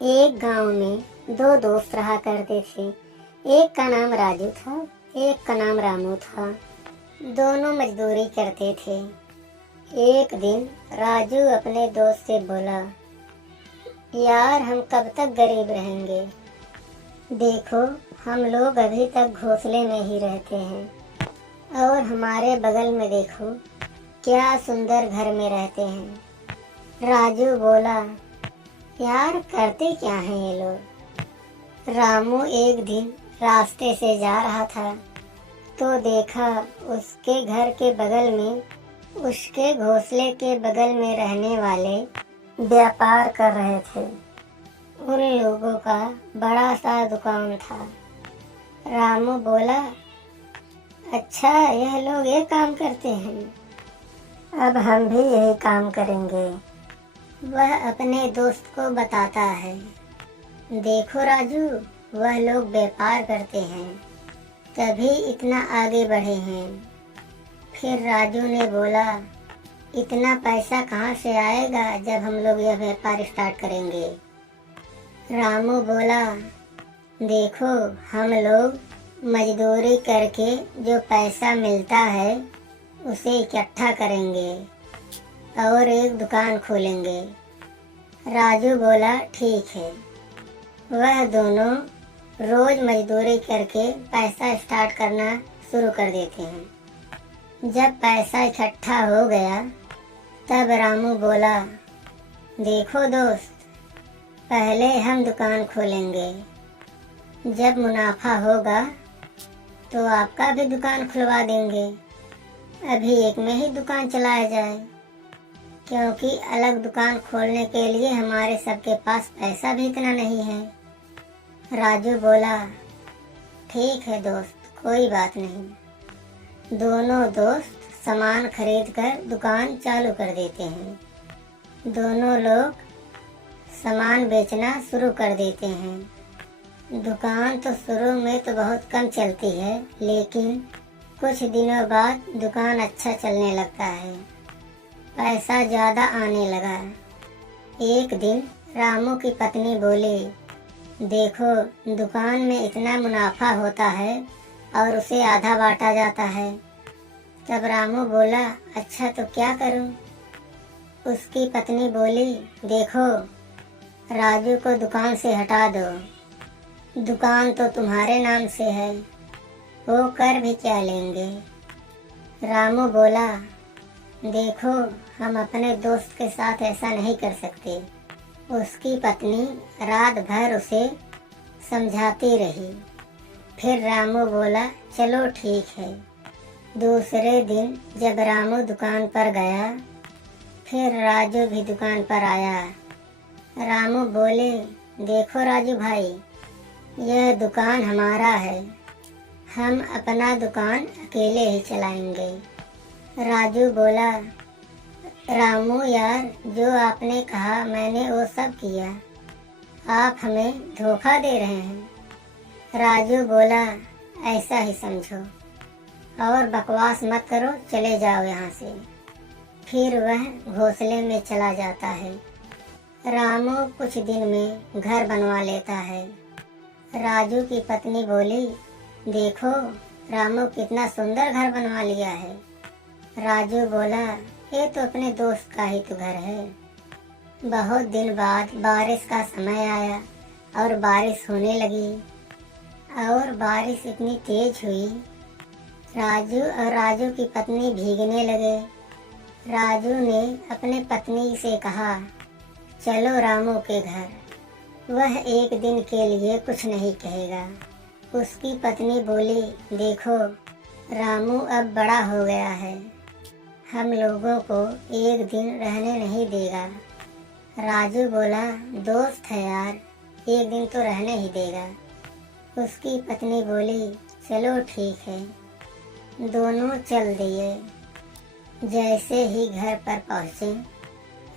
एक गांव में दो दोस्त रहा करते थे। एक का नाम राजू था, एक का नाम रामू था। दोनों मजदूरी करते थे। एक दिन राजू अपने दोस्त से बोला, यार हम कब तक गरीब रहेंगे। देखो, हम लोग अभी तक घोंसले में ही रहते हैं और हमारे बगल में देखो क्या सुंदर घर में रहते हैं। राजू बोला, यार करते क्या हैं ये लोग। रामू एक दिन रास्ते से जा रहा था तो देखा उसके घर के बगल में, उसके घोंसले के बगल में रहने वाले व्यापार कर रहे थे। उन लोगों का बड़ा सा दुकान था। रामू बोला, अच्छा यह लोग ये काम करते हैं, अब हम भी यही काम करेंगे। वह अपने दोस्त को बताता है, देखो राजू, वह लोग व्यापार करते हैं तभी इतना आगे बढ़े हैं। फिर राजू ने बोला, इतना पैसा कहाँ से आएगा जब हम लोग यह व्यापार स्टार्ट करेंगे। रामू बोला, देखो हम लोग मजदूरी करके जो पैसा मिलता है उसे इकट्ठा करेंगे और एक दुकान खोलेंगे। राजू बोला, ठीक है। वह दोनों रोज मजदूरी करके पैसा स्टार्ट करना शुरू कर देते हैं। जब पैसा इकट्ठा हो गया तब रामू बोला, देखो दोस्त, पहले हम दुकान खोलेंगे, जब मुनाफा होगा तो आपका भी दुकान खुलवा देंगे। अभी एक में ही दुकान चलाया जाए, क्योंकि अलग दुकान खोलने के लिए हमारे सबके पास पैसा भी इतना नहीं है। राजू बोला, ठीक है दोस्त, कोई बात नहीं। दोनों दोस्त सामान खरीद कर दुकान चालू कर देते हैं। दोनों लोग सामान बेचना शुरू कर देते हैं। दुकान तो शुरू में तो बहुत कम चलती है, लेकिन कुछ दिनों बाद दुकान अच्छा चलने लगता है, पैसा ज़्यादा आने लगा। एक दिन रामू की पत्नी बोली, देखो दुकान में इतना मुनाफा होता है और उसे आधा बांटा जाता है। तब रामू बोला, अच्छा तो क्या करूं? उसकी पत्नी बोली, देखो राजू को दुकान से हटा दो, दुकान तो तुम्हारे नाम से है, वो कर भी क्या लेंगे। रामू बोला, देखो हम अपने दोस्त के साथ ऐसा नहीं कर सकते। उसकी पत्नी रात भर उसे समझाती रही। फिर रामू बोला, चलो ठीक है। दूसरे दिन जब रामू दुकान पर गया, फिर राजू भी दुकान पर आया। रामू बोले, देखो राजू भाई, यह दुकान हमारा है, हम अपना दुकान अकेले ही चलाएंगे। राजू बोला, रामू यार, जो आपने कहा मैंने वो सब किया, आप हमें धोखा दे रहे हैं। राजू बोला, ऐसा ही समझो और बकवास मत करो, चले जाओ यहाँ से। फिर वह घोंसले में चला जाता है। रामू कुछ दिन में घर बनवा लेता है। राजू की पत्नी बोली, देखो रामू कितना सुंदर घर बनवा लिया है। राजू बोला, ये तो अपने दोस्त का ही तो घर है। बहुत दिन बाद बारिश का समय आया और बारिश होने लगी और बारिश इतनी तेज हुई, राजू और राजू की पत्नी भीगने लगे। राजू ने अपने पत्नी से कहा, चलो रामू के घर, वह एक दिन के लिए कुछ नहीं कहेगा। उसकी पत्नी बोली, देखो रामू अब बड़ा हो गया है, हम लोगों को एक दिन रहने नहीं देगा। राजू बोला, दोस्त है यार, एक दिन तो रहने ही देगा। उसकी पत्नी बोली, चलो ठीक है। दोनों चल दिए। जैसे ही घर पर पहुँचे,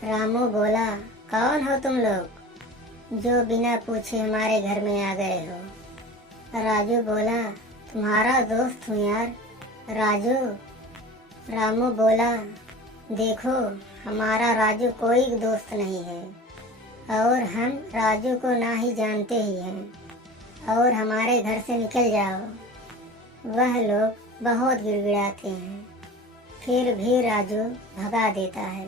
रामू बोला, कौन हो तुम लोग जो बिना पूछे हमारे घर में आ गए हो। राजू बोला, तुम्हारा दोस्त हूँ यार, राजू। रामू बोला, देखो हमारा राजू कोई दोस्त नहीं है, और हम राजू को ना ही जानते ही हैं और हमारे घर से निकल जाओ। वह लोग बहुत गिड़गिड़ाते हैं, फिर भी राजू भगा देता है।